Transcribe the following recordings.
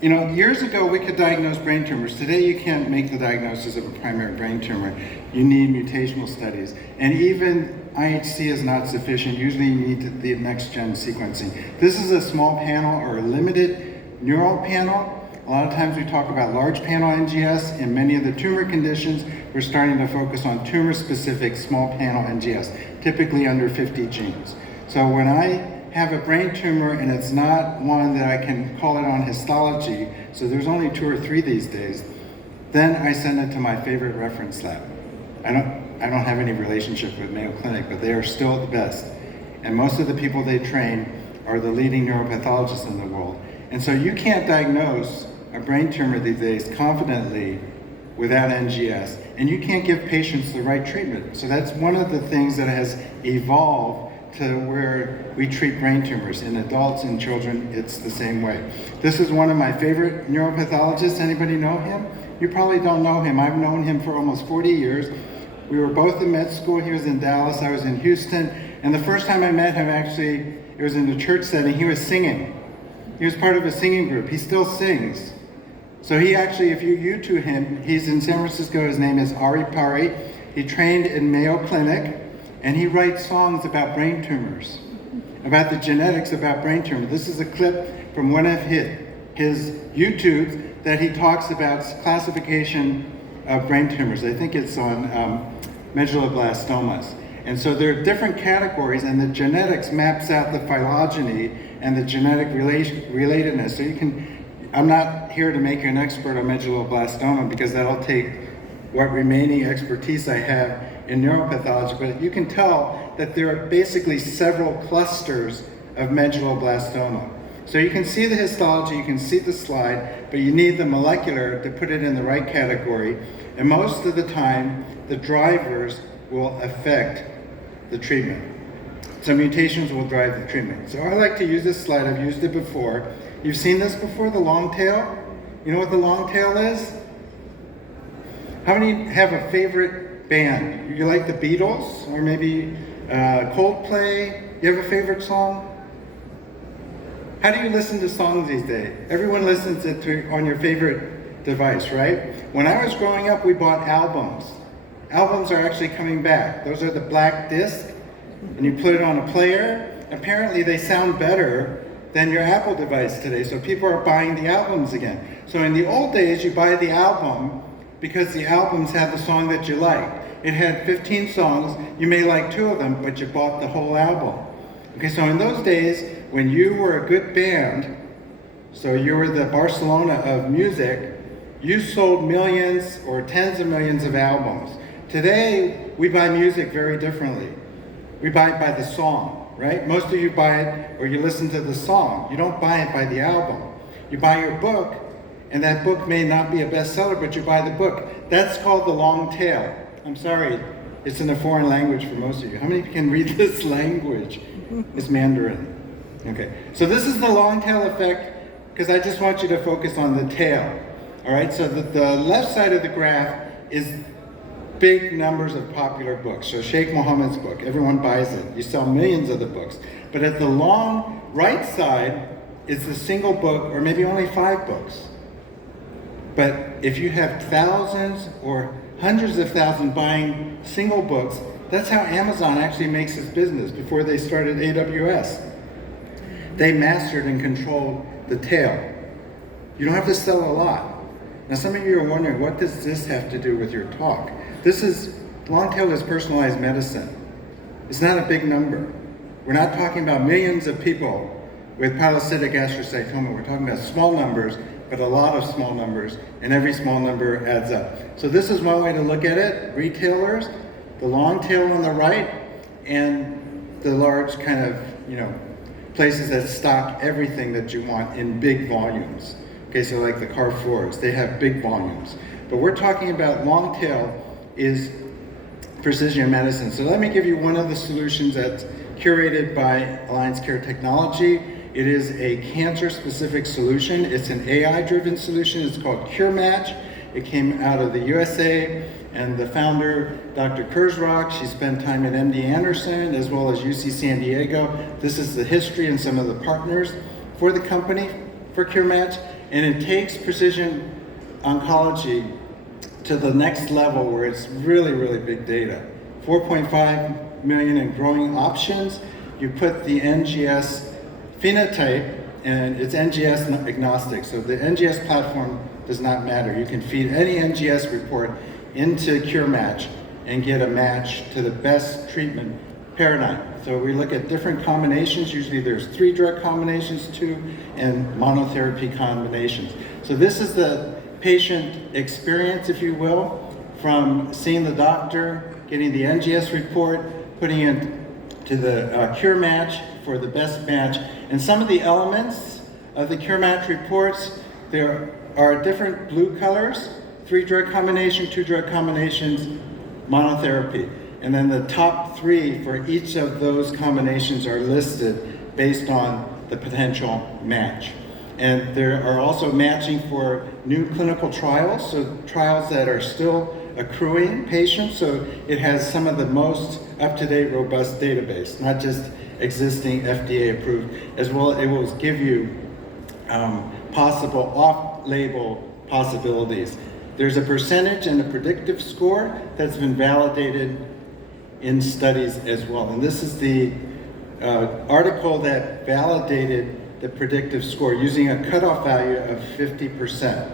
You know, years ago we could diagnose brain tumors. Today you can't make the diagnosis of a primary brain tumor. You need mutational studies. And even IHC is not sufficient. Usually you need the next-gen sequencing. This is a small panel or a limited neural panel. A lot of times we talk about large panel NGS. In many of the tumor conditions, we're starting to focus on tumor-specific small panel NGS, typically under 50 genes. So when I have a brain tumor and it's not one that I can call it on histology, so there's only 2 or 3 these days, then I send it to my favorite reference lab. I don't have any relationship with Mayo Clinic, but they are still the best. And most of the people they train are the leading neuropathologists in the world. And so you can't diagnose a brain tumor these days confidently without NGS, and you can't give patients the right treatment. So that's one of the things that has evolved to where we treat brain tumors. In adults and children, it's the same way. This is one of my favorite neuropathologists. Anybody know him? You probably don't know him. I've known him for almost 40 years. We were both in med school. He was in Dallas, I was in Houston. And the first time I met him, actually, it was in a church setting. He was singing. He was part of a singing group. He still sings. So he actually, if you YouTube him, he's in San Francisco. His name is Ari Pari. He trained in Mayo Clinic. And he writes songs about brain tumors, about the genetics about brain tumors. This is a clip from one of his YouTubes that he talks about classification of brain tumors. I think it's on medulloblastomas. And so there are different categories, and the genetics maps out the phylogeny and the genetic relatedness. So you can, I'm not here to make you an expert on medulloblastoma because that'll take what remaining expertise I have in neuropathology, but you can tell that there are basically several clusters of medulloblastoma. So you can see the histology, you can see the slide, but you need the molecular to put it in the right category. And most of the time, the drivers will affect the treatment. So mutations will drive the treatment. So I like to use this slide. I've used it before. You've seen this before, the long tail? You know what the long tail is? How many have a favorite band? You like the Beatles or maybe Coldplay? You have a favorite song? How do you listen to songs these days? Everyone listens to on your favorite device, right? When I was growing up, we bought albums. Albums are actually coming back. Those are the black disc, and you put it on a player. Apparently they sound better than your Apple device today, so people are buying the albums again. So in the old days, you buy the album because the albums had the song that you liked. It had 15 songs. You may like 2 of them, but you bought the whole album. Okay, so in those days, when you were a good band, so you were the Barcelona of music, you sold millions or tens of millions of albums. Today, we buy music very differently. We buy it by the song, right? Most of you buy it or you listen to the song. You don't buy it by the album. You buy your book, and that book may not be a bestseller, but you buy the book. That's called the long tail. I'm sorry, it's in a foreign language for most of you. How many can read this language? It's Mandarin. Okay, so this is the long tail effect because I just want you to focus on the tail. All right, so the left side of the graph is big numbers of popular books. So Sheikh Mohammed's book, everyone buys it. You sell millions of the books. But at the long right side is the single book or maybe only 5 books. But if you have thousands or hundreds of thousands buying single books, that's how Amazon actually makes its business before they started AWS. They mastered and controlled the tail. You don't have to sell a lot. Now some of you are wondering, what does this have to do with your talk? Long tail is personalized medicine. It's not a big number. We're not talking about millions of people with pilocytic astrocytoma. We're talking about small numbers, but a lot of small numbers, and every small number adds up. So this is one way to look at it. Retailers, the long tail on the right, and the large kind of, places that stock everything that you want in big volumes. Okay, so like the Carrefours, they have big volumes. But we're talking about long tail is precision medicine. So let me give you one of the solutions that's curated by Alliance Care Technology. It is a cancer-specific solution. It's an AI-driven solution. It's called CureMatch. It came out of the USA, and the founder, Dr. Kurzrock, she spent time at MD Anderson as well as UC San Diego. This is the history and some of the partners for the company, for CureMatch. And it takes precision oncology to the next level where it's really, really big data. 4.5 million and growing options. You put the NGS phenotype, and it's NGS agnostic. So the NGS platform does not matter. You can feed any NGS report into CureMatch and get a match to the best treatment paradigm. So we look at different combinations. Usually there's 3 drug combinations, 2, and monotherapy combinations. So this is the patient experience, if you will, from seeing the doctor, getting the NGS report, putting it to the CureMatch for the best match. And some of the elements of the CureMatch reports, there are different blue colors, 3 drug combination, 2 drug combinations, monotherapy. And then the top 3 for each of those combinations are listed based on the potential match. And there are also matching for new clinical trials, so trials that are still accruing patients, so it has some of the most up-to-date, robust database, not just existing FDA approved, as well it will give you possible off-label possibilities. There's a percentage and a predictive score that's been validated in studies as well. And this is the article that validated the predictive score using a cutoff value of 50%.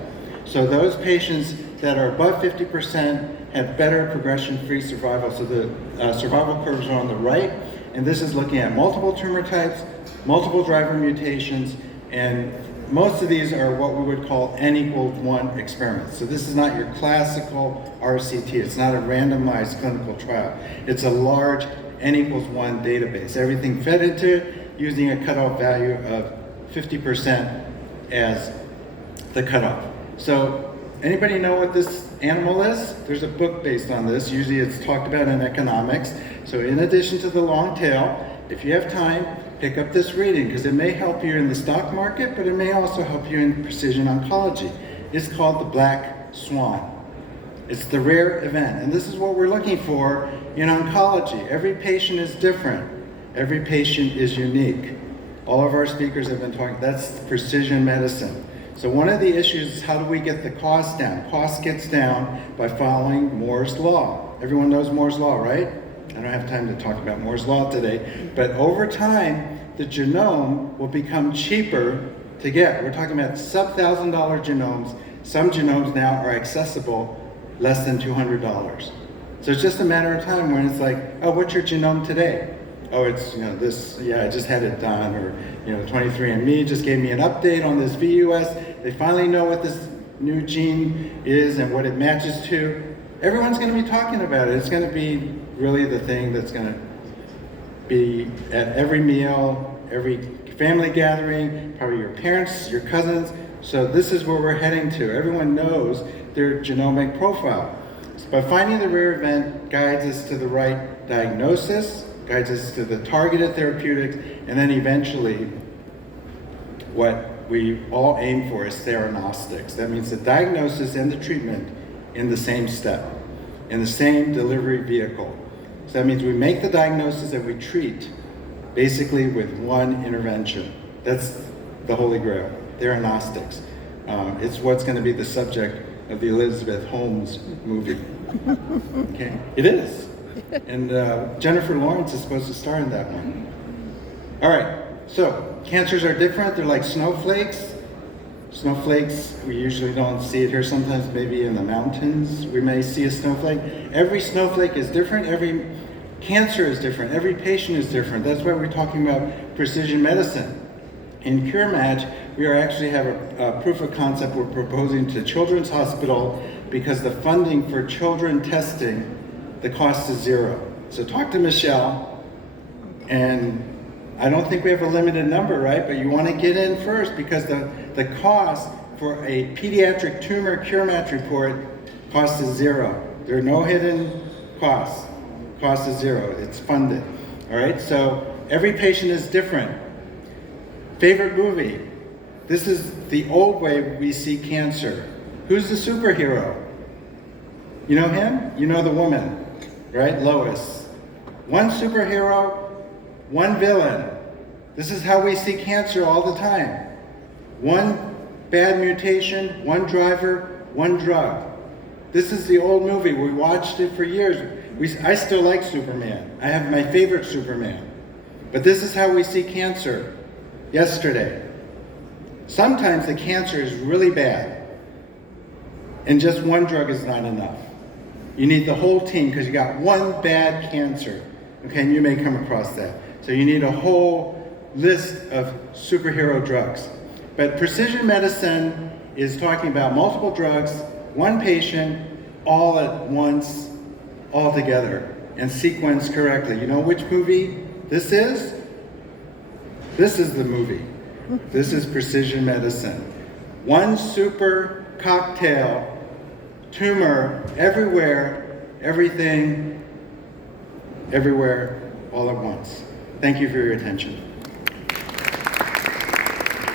So those patients that are above 50% have better progression-free survival. So the survival curves are on the right, and this is looking at multiple tumor types, multiple driver mutations, and most of these are what we would call N=1 experiments. So this is not your classical RCT. It's not a randomized clinical trial. It's a large N=1 database. Everything fed into it using a cutoff value of 50% as the cutoff. So anybody know what this animal is? There's a book based on this. Usually it's talked about in economics. So in addition to the long tail, if you have time, pick up this reading because it may help you in the stock market, but it may also help you in precision oncology. It's called the black swan. It's the rare event, and this is what we're looking for in oncology. Every patient is different. Every patient is unique. All of our speakers have been talking, that's precision medicine. So one of the issues is how do we get the cost down? Cost gets down by following Moore's Law. Everyone knows Moore's Law, right? I don't have time to talk about Moore's Law today, but over time, the genome will become cheaper to get. We're talking about sub-$1,000 genomes. Some genomes now are accessible less than $200. So it's just a matter of time when it's like, oh, what's your genome today? Oh, it's, this, I just had it done, or, 23andMe just gave me an update on this VUS. They finally know what this new gene is and what it matches to. Everyone's going to be talking about it. It's going to be really the thing that's going to be at every meal, every family gathering, probably your parents, your cousins. So this is where we're heading to. Everyone knows their genomic profile. But finding the rare event guides us to the right diagnosis, guides us to the targeted therapeutics, and then eventually what we all aim for is theranostics. That means the diagnosis and the treatment in the same step, in the same delivery vehicle. So that means we make the diagnosis and we treat basically with one intervention. That's the Holy Grail, theranostics. It's what's going to be the subject of the Elizabeth Holmes movie. Okay, it is. And Jennifer Lawrence is supposed to star in that one. All right, so cancers are different. They're like snowflakes. Snowflakes, we usually don't see it here. Sometimes maybe in the mountains we may see a snowflake. Every snowflake is different. Every cancer is different. Every patient is different. That's why we're talking about precision medicine. In CureMatch, we actually have a proof of concept we're proposing to Children's Hospital because the funding for children testing, the cost is zero. So talk to Michelle, and I don't think we have a limited number, right? But you want to get in first because the cost for a pediatric tumor CureMatch report, cost is zero. There are no hidden costs. Cost is zero. It's funded. All right? So every patient is different. Favorite movie? This is the old way we see cancer. Who's the superhero? You know him? You know the woman, right? Lois. One superhero, one villain. This is how we see cancer all the time. One bad mutation, one driver, one drug. This is the old movie. We watched it for years. I still like Superman. I have my favorite Superman. But this is how we see cancer yesterday. Sometimes the cancer is really bad, and just one drug is not enough. You need the whole team because you got one bad cancer. Okay, and you may come across that. So you need a whole list of superhero drugs. But precision medicine is talking about multiple drugs, one patient, all at once, all together, and sequenced correctly. You know which movie this is? This is the movie. This is precision medicine. One super cocktail, tumor everywhere, everything, everywhere, all at once. Thank you for your attention.